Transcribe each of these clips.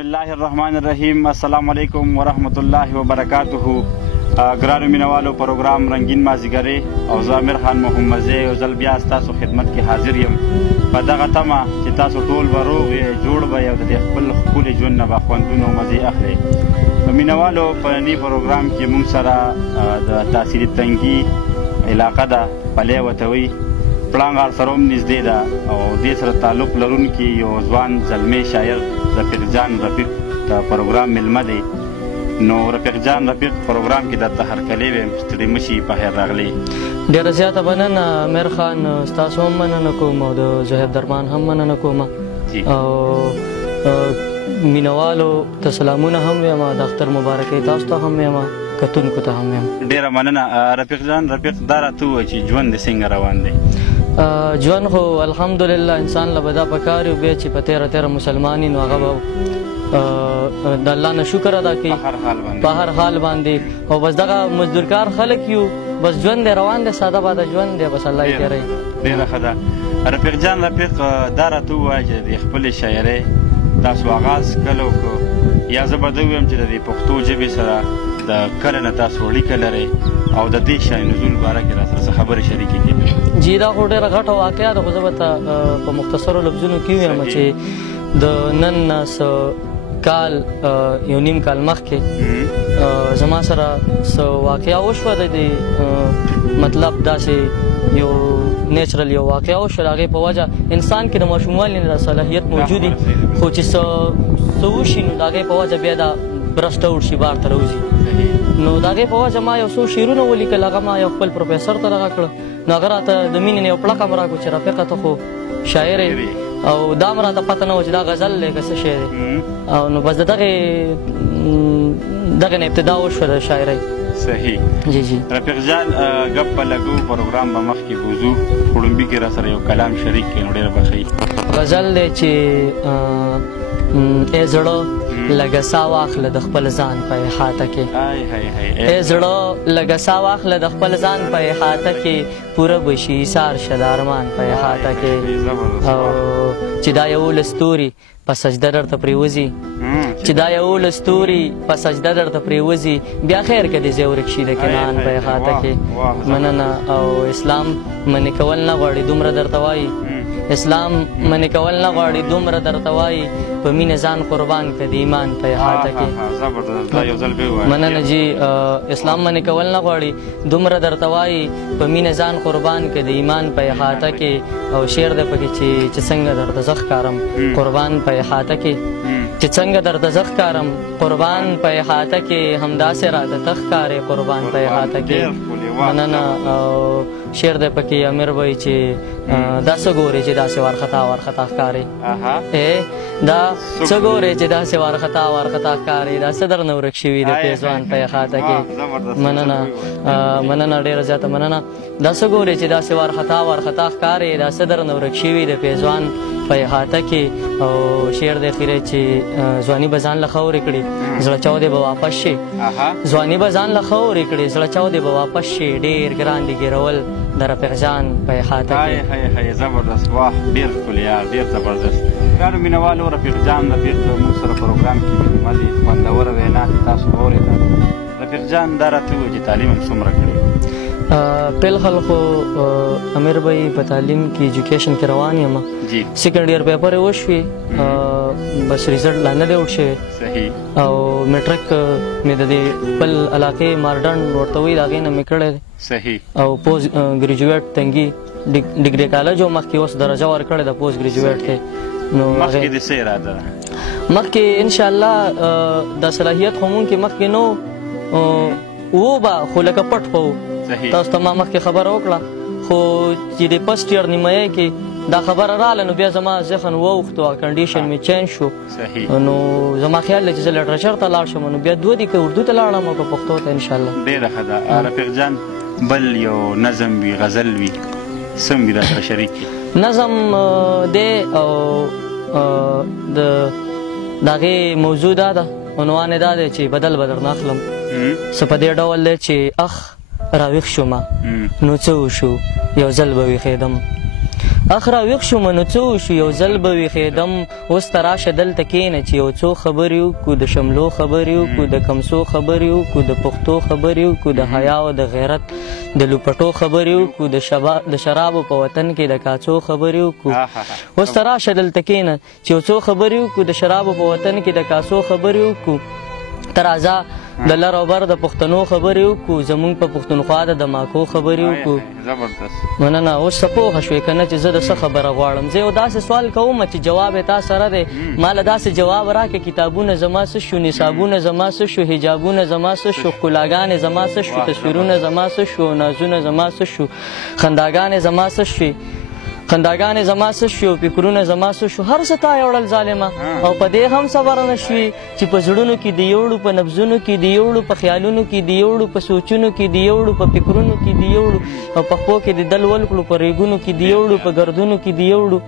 بسم الله الرحمن الرحیم. السلام علیکم ورحمت الله وبرکاته. ګرانو مینوالو، پروګرام رنګین مازدیګرې او زه امیر خان محمدزی یو ځل بیا ستاسو خدمت کې حاضر یم په دغه تمه چې تاسو ټول به روغ یې، جوړ به یې او د دې خپل ښکلي ژوند نه به خوندونه او مزې اخلئ. مینوالو، په ننني پروګرام کې موږ سره د تحصیلي تنګي علاقه ده، پلی ورته وایي، پړانګ سره هم نږدې ده او دې سره تعلق لرونکي یو ځوان زلمی شاعر رفیق جان رفیق د پروګرام میلمه دی. نو رفیق جان رفیق پروګرام کې درته هرکلی ویم، ستړي مه شي، په خیر راغلی. ډېره زیاته مننه امیر خان، ستاسو هم مننه کوم او د زهیر درمان هم مننه کوم او مینوالو ته سلامونه هم ویم، د اختر مبارکۍ تاسو ته هم ویم، کتونکو ته هم ویم. ډېره مننه رفیق جان رفیق. دا راته ووایه چې ژوند دې څنګه روان دی؟ ژوند خو الحمدلله انسان له به دا پکار یو بیا چې په تیره مسلمان نو هغه به د الله نه شکر ادا کوي په هر حال باندې، او بس دغه مزدورکار خلک یو، بس ژوند دی روان دی، ساده باده ژوند دی، بس الله یې تېروي. ډېره ښه ده. رفیق جان رفیق، دا راته ووایه چې د خپلې شاعرۍ تاسو آغاز کله وکړو، یا زه به ده ووایم چې د دې پښتو ژبې سره د کله نه تاسو اړیکه لرئ او د دې شاه نزول باره کې راسره څه خبرې شریکې کړي؟ جی دا خو ډېره غټه واقعه ده، خو زه به ته په مختصرو لفظونو کې ووایم چې د نن نه کال یو نیم کال مخکې زما سره څه واقعه وشوه، د دې مطلب داسې یو نیچرل یو واقعه وشوه، د هغې په وجه انسان کې د ماشوموالي نه صلاحیت موجود وي، خو چې څه وشي نو د هغې په وجه بیا دا برسټ اوټ شي، بار ته راوځي. نو د هغې په وجه ما یو څو شعرونه ولیکل، هغه ما یو خپل پروفیسر ته دغه کړه، نو هغه راته د مینې نه یو پړقه م راکړو چې رفیقه ته خو شاعر او دا م راته پته نه وه چې دا غزل دی که څه شی دی، او نو بس د دغې نه ابتدا وشوه د شاعرۍ. صحیح. جی جی رفیق جان، ګپ په لګو پروګرام به مخکې بوځو، خړومبي کې را سره یو کلام شریک کړي نو ډېره به ښه. غزل دی چې ای زړه لږه سا واخله د خپل ځان په احاطه کې، ای زړه لږه سا واخله د خپل ځان په احاطه کې، پوره به شي ایثار شه د ارمان په احاطه کې، او چې دا یولس ستوري په سجده درته پرېوځي، چې دا یولس ستوري په سجده درته پرېوځي، بیا خیر که دې ځای ورک شي د کنعان په احاطه کې. مننه. او اسلام منې کول نه غواړي دومره درته وایي، اسلام منې کول نه غواړي دومره درته وایي، په مینه ځان قربان که د ایمان په احاطه کې. مننه جی. اسلام منې کول نه غواړي دومره درته وایي، په مینه ځان قربان که د ایمان په احاطه کې. او شعر دی پکې چې څنګه درته زه ښکارم قربان په احاطه کې، چې څنګه درته زه ښکارم قربان په احاطه کې، همداسې راته ته ښکارې قربان په احاطه کې. مننه. او شعر دی پکې امیر وایي چې دا څه ګورې چې داسې وارخطا وارخطا ښکارې، دا څه ګورې چې داسې وارخطا وارخطا ښکارې، دا څه درنه ورک شوي د پېزوان په احاطه کې. مننه. مننه، ډېره زیاته مننه. دا څه ګورې چې داسې وارخطا وارخطا ښکارې، دا څه درنه ورک شوي د پېزوان په احاطه کې. او شعر دی خیره چې ځواني به ځان له خاورې کړي، زړه چاودې به واپس شي، ځواني به ځان له خاورې کړي، زړه چاودې به واپس شي، ډېر ګران دي ګیرول د رفیق جان په احاطه کې. زبردست. واه، ډېر ښکلی یار، ډېر زبردست. ګرانو مینوالو، رفیق جان رفیق موږ سره پروګرام کې میلمه دی، خوندوره وینا دې تاسو واورېده. رفیق جان، دا راته ووایه چې تعلیم هم څومره کړی؟ بالخل خو امیر بھائی په تعلیم کې ایجوکیشن کې روان یم، سیکنډ ایئر پیپر یې وشوې، بس ریزلټ لا نه دی وټ شوی، او میټرک مې د دې خپل علاقې مارډن ورته وایي د هغې نه مې کړی دی، او پوسټ ګریجویټ تنګي ډګري کالج او مخکې اوس درجه ورکړې ده پوسټ ګریجویټ کې. نو مخکې د څه اراده ده؟ مخکې انشاءالله د صلاحیت خو مونږ کې مخکې نو و به، خو لکه پټ خو تاسو ته ما مخکې خبره وکړه، خو چې د فسټ ایئر نیمایي کې دا خبره راغله نو بیا زما ذهن واوښت او کنډیشن مې چینج شو. نو زما خیال دی چې زه لټرچر ته لاړ شم، نو بیا دوه دي که اردو ته لاړم او که پښتو ته انشاءالله. ډېره ښه ده. رفیق جان، بل یو نظم وي، غزل وي، څه وي راسره شریک کړي؟ نظم دی او د هغې موضوع دا ده، عنوان یې دا دی چې بدل به درنه اخلم. څه په دې ډول دی چې اخ راویښ شومه نو څه وشو، یو ځل به ویښېدم، اخ راویښ شوم نو څه وشو یو ځل به ویښېدم اوس ته راشه دلته کښېنه چې یو څو خبرې وکړو د شملو خبرې وکړو د کمسو خبرې وکړو د پښتو خبرې وکړو د حیا او د غیرت د لوپټو خبرې وکړو د شرابو په وطن کې د کاڅو خبرې وکړو اوس ته راشه دلته کښېنه چې یو څو خبرې وکړو د شرابو په وطن کې د کاسو خبرې وکړو ته راځه د لر او بر د پښتنو خبرې وکړو زموږ په پښتونخوا د دماکو خبرې وکړو مننه اوس څه پوهه شوې که نه چې زه د څه خبره غواړم زه یو داسې سوال کوم چې جواب یې تا سره دی ما له داسې جواب راکړه کتابونه زما څه شو نصابونه زما څه شو حجابونه زما څه شو ښکلاګانې زما څه شو تصویرونه زما څه شو نازونه زما څه شو خنداګانې زما څه شوې خنداګانې زما څه شو فکرونه زما څه شو هر څه تا یوړل ظالمه او په دې هم صبر نه شوې چې په زړونو کې د یوړو په نبضونو کې د یوړو په خیالونو کې د یوړو په سوچونو کې د یوړو په فکرونو کې د یوړو او په خپو کې د دل ولکړو په ریګونو کې د یوړو په ګردونو کې د یوړو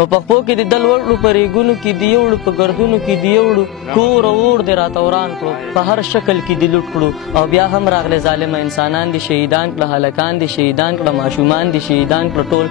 او په خپو کې د دل ولکړو په ریګونو کې د یوړو په ګردونو کې د یوړو کور او اور دې راته وران کړو په هر شکل کې دې لوټ کړو او بیا هم راغلی ظالمه انسانان دې شهیدان کړه هلکان دې شهیدان کړه ماشومان دې شهیدان کړه ټول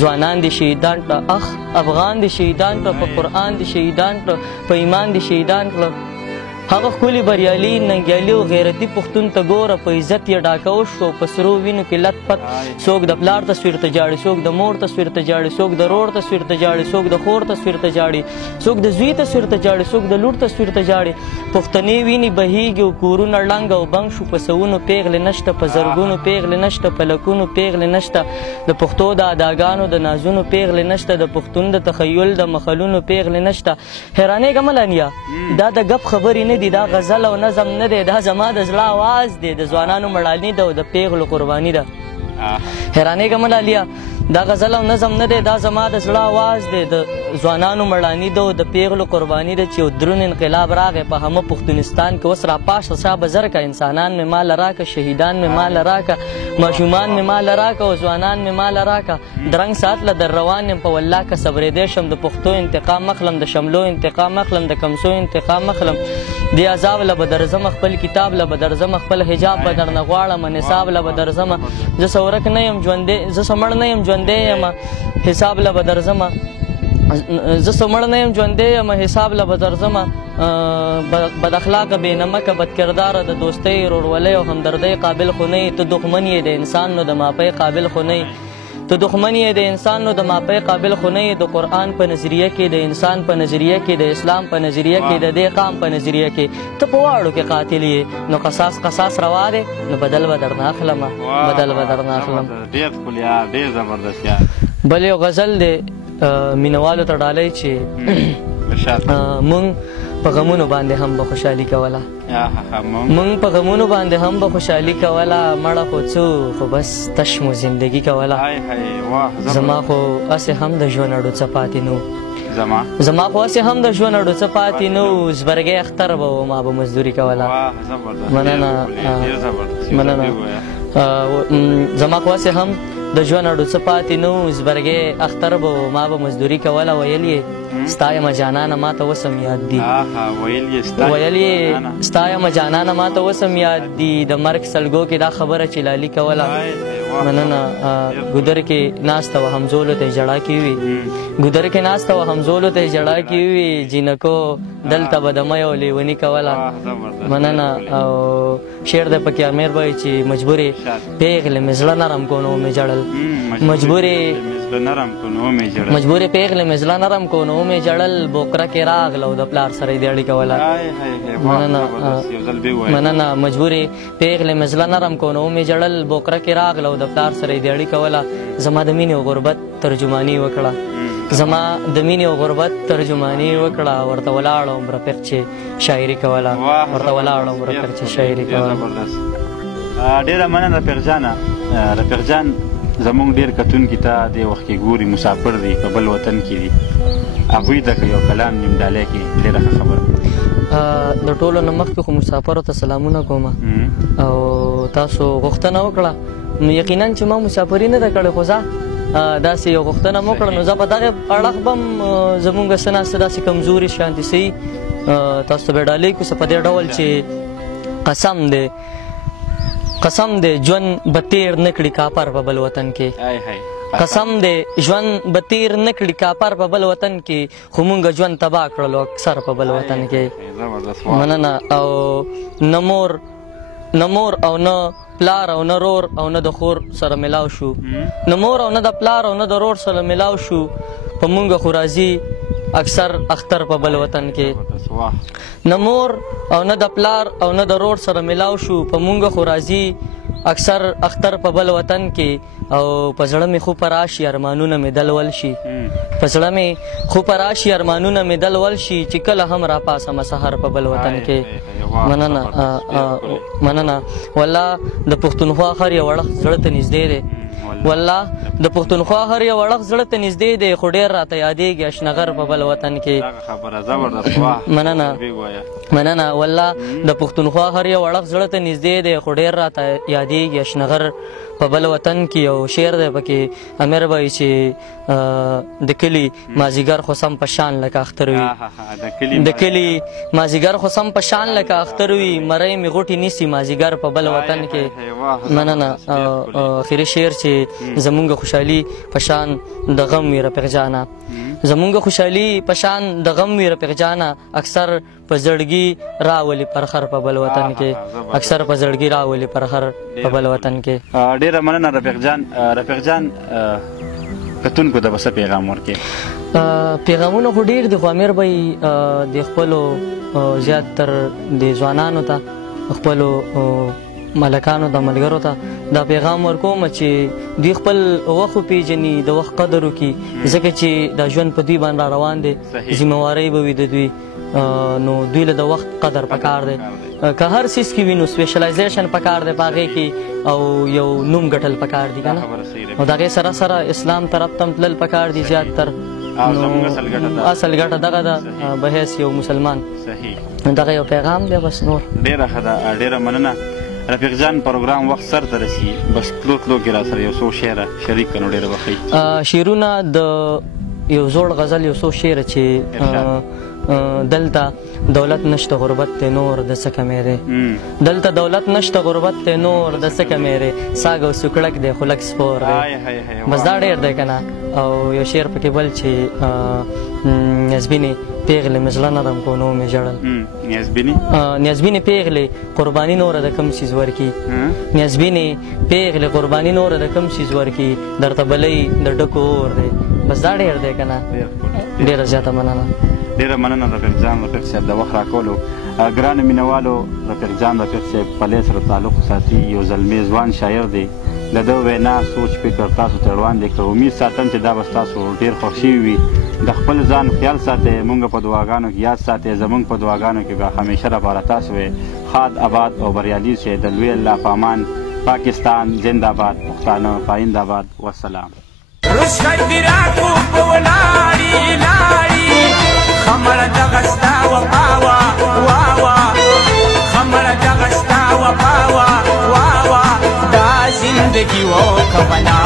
ځوانان دې شهیدان کړه اخ افغان دې شهیدان کړه په قرآن دې شهیدان کړه په ایمان دې شهیدان کړه هغه ښکلي بریالي ننګیالي او غیرتي پښتون ته ګوره په عزت یې ډاکه وشو په سرو وینو کې لت پت څوک د پلار تصویر ته جاړي څوک د مور تصویر ته جاړي څوک د رور تصویر ته جاړي څوک د خور تصویر ته جاړي څوک د زوی تصویر ته جاړي څوک د لور تصویر ته جاړي پښتنې وینې بهیږي او کورونه ړنګ او بنګ شو په سوونو پیغلې نشته په زرګونو پیغلې نشته په لکونو پیغلې نشته د پښتو د اداګانو د نازونو پیغلې نشته د پښتون د تخیل د مخلونو پیغلې نشته حیرانېږه ملنیا دا د ګپ خبرې نه دي دا غزل او نظم نه دی دا زما د زړه آواز دی د ځوانانو مړاني ده او د پیغلو قرباني ده حیرانېږه ملالیا دا غزل او نظم نه دی دا زما د زړه آواز دی د ځوانانو مړاني ده او د پیغلو قرباني ده چې یو دروند انقلاب راغی په همه پښتونستان کې اوس راپاشه شا بزر که انسانان مې ماله راکه شهیدان مې ماله راکه ماشومان مې ماله راکه او ځوانان مې ماله راکه درنګ ساعت له در روان یم په والله که صبرېدی شم د پښتو انتقام مخلم د شملو انتقام مخلم د کمسو انتقام مخلم دې عذاب له به درځم خپل کتاب له به درځم خپل حجاب به درنه غواړم نصاب له به درځم زه سورک نه یم ژوندی زه سمړ نه یم ژوندی یم حساب له به درځم زه سمړ نه یم ژوندی یم حساب له به درځم بد اخلاقه بې نمکه بد کرداره د دوستۍ ورورولۍ او همدردۍ قابل خو نه یې ته دښمن یې د انسان نو د ماپۍ قابل خو نه ته دښمن یې د انسان نو د ماپۍ قابل خو نه یې د قرآن په نظریه کې د انسان په نظریه کې د اسلام په نظریه کې د دې قام په نظریه کې ته په واړو کې قاتل یې نو قصاص روا دی نو بدل به درنه اخلم بدل به درنه اخلم ډېر ښکلی یار ډېر زبردست یار بل یو غزل دی مینوالو ته ډالۍ چې مونږ په غمونو باندې هم به خوشحالي کوله مونږ په غمونو باندې هم به خوشحالي کوله مړه خو څو خو بس تش مو زندګي کوله زما خو هسې هم د ژوند اډو څه پاتې نو زما خو هسې هم د ژوند اډو څه پاتې نو زبرګی اختر به و ما به مزدوري کوله مننه زما خو هسې هم د ژوند اډو څه پاتې نو زبرګی اختر به و ما به مزدوري کوله ویل یې ستا یم جانانه ما ته اوس هم یاد دي ویل یې ستا یم جانانه ما ته اوس هم یاد دي د مرګ سلګو کې دا خبره چې لالي کوله مننه ګودر کې ناسته وه همزولو ته یې ژړا کې وي ګودر کې ناسته وه همزولو ته یې ژړا کې وي جینکو دلته به د می او لیوني کوله مننه او شعر دی پکې امیر وایي چې مجبورې پیغلې مې زړه نرم کو نو مې ژړل مجبورې پیغلې مې زړه نرم کو نو مې ژړل بوکره کې راغله او د پلار سره یې دیړې کوله مننه مجبورې پیغلې مې زړه نرم کو نو مې ژړل بوکره کې راغله او د پلار سره یې دیړې کوله زما د مینې او غربت ترجماني وکړه زما د مینې او غربت ترجماني وکړه ورته ولاړم رفیق چې شاعري کوله ورته ولاړم رفیق چې شاعري کوله ډېره مننه رفیق جانه رفیق جان زمونږ ډېر کتونکي ته دې وخت کې ګوري مسافر دي په بل وطن کې دي هغوی ته که یو کلام نیم ډالۍ کړي ډېره ښه خبره د ټولو نه مخکې خو مسافرو ته سلامونه کوم او تاسو غوښتنه وکړه یقینا چې ما مسافري نه ده کړې خو ځه داسې یو غوښتنه مو وکړه نو زه په دغې اړخ به هم زمونږ څه ناسته داسې کمزوري شانتې څه تاسو ته به ډالۍ کړو څه په دې ډول چې قسم دی ژوند به تیر نه کړي کاپر په بل وطن کې قسم دی ژوند به تیر نه کړي کاپر په بل وطن کې خو مونږ ژوند تباه کړلو اکثر په بل وطن کې مننه او نه مور او نه پلار او نه رور او نه د خور سره ملاو شو نه مور او نه د پلار او نه د رور سره ملاو شو په مونږ خو راځي اکثر اختر په بل وطن کې نه مور او نه د پلار او نه د رور سره ملاو شو په مونږ خو راځي اکثر اختر په بل وطن کې او په زړه مې خو په راشي ارمانونه مې دلول شي په زړه مې خو په راشي ارمانونه مې دلول شي چې کله هم را پاسمه سحر په بل وطن کې مننه والله د پښتونخوا هر یو اړخ زړه ته نږدې دی والله د پښتونخوا هر یو اړخ زړه ته نږدې دی خو ډېر راته یادېږي اشنغر په بل وطن کې مننه والله د پښتونخوا هر یو اړخ زړه ته نږدې دی خو ډېر راته یادېږي اشنغر په بل وطن کې یو شعر دی پکې امیر بھائی چې د کلي مازیګر خو سم په شان لکه اختر وي د کلي مازیګر خو سم په شان لکه اختر وي مرۍ مې غوټې نیسي مازیګر په بل وطن کې مننه اخري شعر چې زمونږ خوشحالي په شان د غم وي رفیق جانه زمونږ خوشحالي په شان د غم وي رفیق جانه اکثر په زړګي راولي پرخر په بل وطن کې اکثر په زړګي راولي پرخر په بل وطن کې ډیره مننه رفیق جان کتونکو ته به څه پیغام ورکړې پیغامونه خو ډېر دي خو امیر بھائی د خپلو زیاتتر د ځوانانو ته خپلو ملکانو ته ملګرو ته دا پیغام ورکوم چې دوی خپل وخت وپېژني د وخت قدر وکړي ځکه چې دا ژوند په دوی باندې را روان دی ذمهوارۍ به وي د دوی نو دوی له د وخت قدر پکار دی که هر څیز کې وي نو سپیشلایزیشن پکار دی په هغې کې او یو نوم ګټل پکار دي که نه او د هغې سره سره اسلام طرف ته هم تلل پکار دي زیاتتر اصل ګټه دغه ده بحیث یو مسلمان دغه یو پیغام دی بس نور ډېره ښه ده ډېره مننه رفیق جان پروګرام وخت سر ته رسي بس تلو کې را سره یو څو شعره شریک کړو ډېره به ښه شعرونه د یو زوړ غزل یو څو شعره چې دلته دولت نشته غربت ته نور د څه کمی دی دلته دولت نشته غربت ته نور د څه کمی دی ساګ او سوکړک دی خو لږ سپور دی بس دا ډېر دی که نه او یو شعر پکې بل چې نیازبینې پیغلې مې زړه نرم کو نو مې ژړل نیازبینې پیغلې قرباني نوره د کوم څیز ورکي نیازبینې پیغلې قرباني نوره د کوم څیز ورکي درته بلۍ د ډکو اور دی بس دا ډېر دی که نه ډېره زیاته مننه ډېره مننه رفیق جان رفیق صاحب د وخت راکولو ګرانو مینوالو رفیق جان رفیق صاحب پلی سره تعلق ساتي یو زلمی ځوان شاعر دی د ده وینا سوچ فکر تاسو ته روان دی که امید ساتم چې دا به ستاسو ډېر خوښ شوي وي د خپل ځان خیال ساتئ مونږ په دعاګانو کې یاد ساتئ زمونږ په دعاګانو کې به همیشه لپاره تاسو وئ ښاد آباد او بریالي شئ د لوی الله په امان پاکستان زنده باد پښتانه پاینده باد والسلام خمر دغه ستا وفا وا خمر دغه ستا وفا وا دا زندگی و کفنا